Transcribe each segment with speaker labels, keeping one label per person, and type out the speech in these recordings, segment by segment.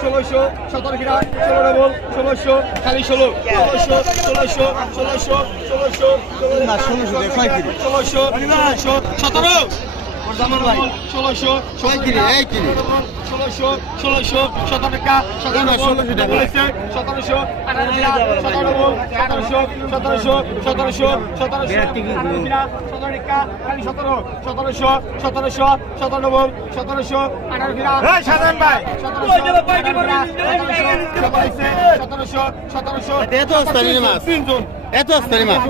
Speaker 1: ষোলোশো সতেরো কিনা ষোলো ডবল ষোলোশো খালি ষোলো ষোলোশো ষোলোশো ষোলোশো ষোলোশো ষোলোশো ষোলোশো ষোলোশো সতেরো ষোলোশো ষোলোশো ষোলোশো সতেরো টাকা সতেরো বলেছে সতেরোশো আঠারো কিনা সতেরো ডবল সতেরোশো সতেরোশো সতেরোশো সতেরোশো আঠারো কিনা সতেরো টাকা খালি সতেরো সতেরোশো সতেরোশো সতেরো সতেরোশো আঠারো কিনা সাধারণ ভাই সতেরোশো সতেরোশো
Speaker 2: এত স্থানীয় মাছ এত স্থানীয় মাছ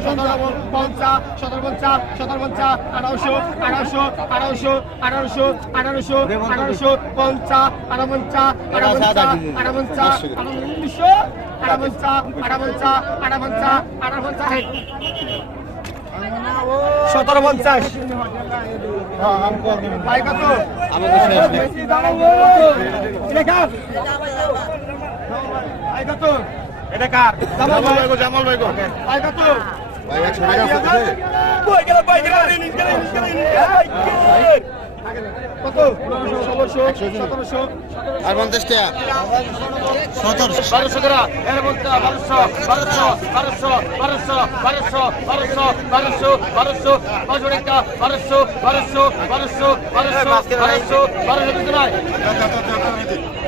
Speaker 1: পঞ্চাশ সতেরো পঞ্চাশ সতেরো পঞ্চাশ আঠারোশো আঠারোশো আঠারোশো আঠারোশো আঠারোশো আঠারোশো পঞ্চাশ আঠাপঞ্চাশ আঠাপঞ্চাশ আঠাপঞ্চাশ উনিশশো আঠাপঞ্চাশ আঠাপঞ্চাশ আঠাপঞ্চাশ আঠাপঞ্চাশ সতেরো পঞ্চাশ ভাই কত আমাদের এটা কার জামাল ভাই গো জামাল ভাই গো আই কত ভাই 100 টাকা কত কই গেল ভাই গেল নিস গেল নিস গেল কত 1600 1700
Speaker 2: আর 50 টাকা 17
Speaker 1: 1200 টাকা এর বলতে 1200 1200 1200 1200 1200 1200 1200 টাকা 1200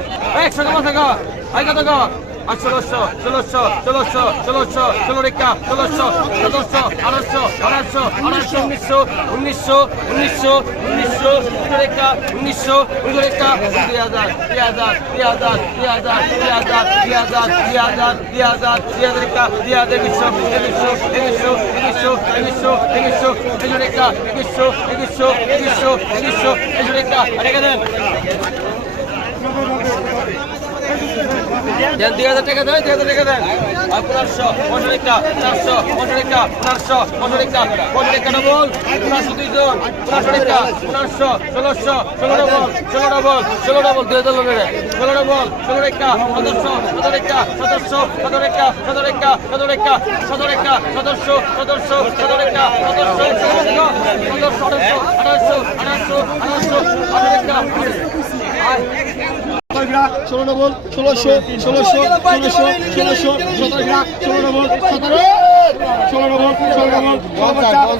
Speaker 1: 1200 আই কত টাকা আর ষোলোশো ষোলোশো ষোলোশো ষোলোশো ষোলো রেখা ষোলোশো সতেরোশো আঠারোশো আঠারোশো আঠারোশো উনিশশো উনিশশো উনিশশো উনিশশো উনিশশো রেখা উনিশশো উনিশশো রেখা দুই হাজার দুই হাজার দুই হাজার দুই হাজার দুই হাজার দুই হাজার দুই হাজার দুই হাজার দুই হাজার রেখা দুই হাজার একুশশো একুশশো একুশশো একুশশো একুশশো একুশশো একুশশো রেখা একুশশো একুশশো একুশশো একুশশো একুশশো রেখা রেখে দেন দেন দুই হাজার টাকা দেন দুই হাজার টাকা দেন আর পনেরোশো পনেরো টাকা চারশো পনেরো টাকা পনেরোশো পনেরো টাকা পনেরো টাকা ডবল পনেরোশো দুইজন পনেরোশো টাকা পনেরোশো ষোলোশো ষোলো ডবল ষোলো ডবল ষোলো ডবল দুই হাজার লোকের ষোলো ডবল ষোলো টাকা সতেরোশো সতেরো টাকা সতেরোশো সতেরো টাকা সতেরো টাকা সতেরো টাকা সতেরো টাকা সতেরোশো সতেরোশো সতেরো টাকা সতেরোশো সতেরোশো সতেরোশো আঠারোশো আঠারোশো আঠারোশো আঠারো টাকা ষোলো ডবল ষোলোশো ষোলোশো ষোলোশো ষোলোশো সতেরো গ্রা ষোলো ডবল সতেরো ষোলো ডবল ষোলো ডবল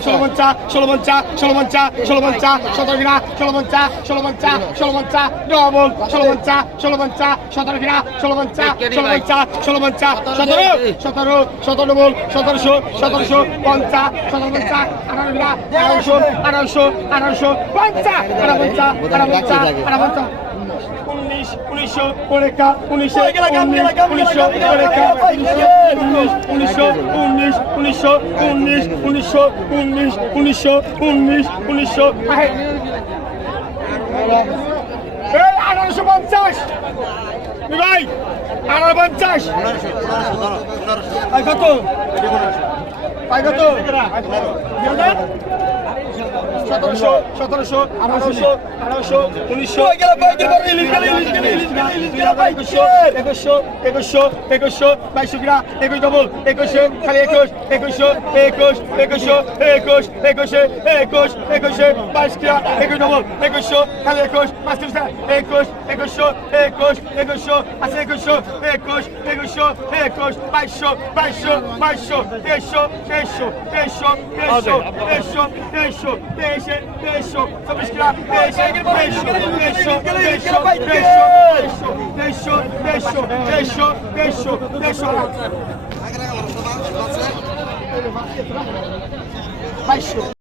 Speaker 1: ষোলো পঞ্চা ষোলো পঞ্চা ষোলো পঞ্চা ষোলো পঞ্চা সতেরো গ্রা ষোলো পঞ্চা ষোলো পঞ্চা ষোলো পঞ্চা ডবল ষোলো পঞ্চা ষোলো পঞ্চা সতেরো গ্রা ষোলো পঞ্চা ষোলো পঞ্চা ষোলো পঞ্চা সতেরো সতেরো সতেরো ডবল সতেরোশো সতেরোশো পঞ্চা সতেরো পঞ্চা আঠারো গ্রা আঠারোশো আঠারোশো আঠারোশো পঞ্চা আঠারো পঞ্চা আঠারো পঞ্চা আঠারো পঞ্চা উনিশ উনিশশো পরেখা উনিশশো উনিশ উনিশশো পরেখা উনিশ উনিশশো উনিশ উনিশশো উনিশ উনিশশো উনিশ উনিশশো উনিশ উনিশশো আঠারোশো পঞ্চাশ। ভাই আঠারো পঞ্চাশ। কত? কত সতেরোশো সতেরোশো আঠারোশো আঠারোশো উনিশশো একুশশো একুশশো একুশশো বাইশশো গ্রা একুশ ডবল একুশে খালি একুশ একুশশো একুশ একুশশো একুশ একুশে একুশ একুশে বাইশ গ্রা একুশ ডবল একুশশো খালি একুশ পাঁচ একুশ একুশশো একুশ একুশশো আছে একুশশো একুশ একুশশো একুশ বাইশশো বাইশশো বাইশশো তেইশশো তেইশশো তেইশশো তেইশশো তেইশশো তেইশশো তেইশে তেইশশো চব্বিশ গ্রাম তেইশে তেইশশো তেইশশো তেইশশো তেইশশো তেইশশো তেইশশো তেইশশো তেইশশো তেইশশো তেইশশো বাইশশো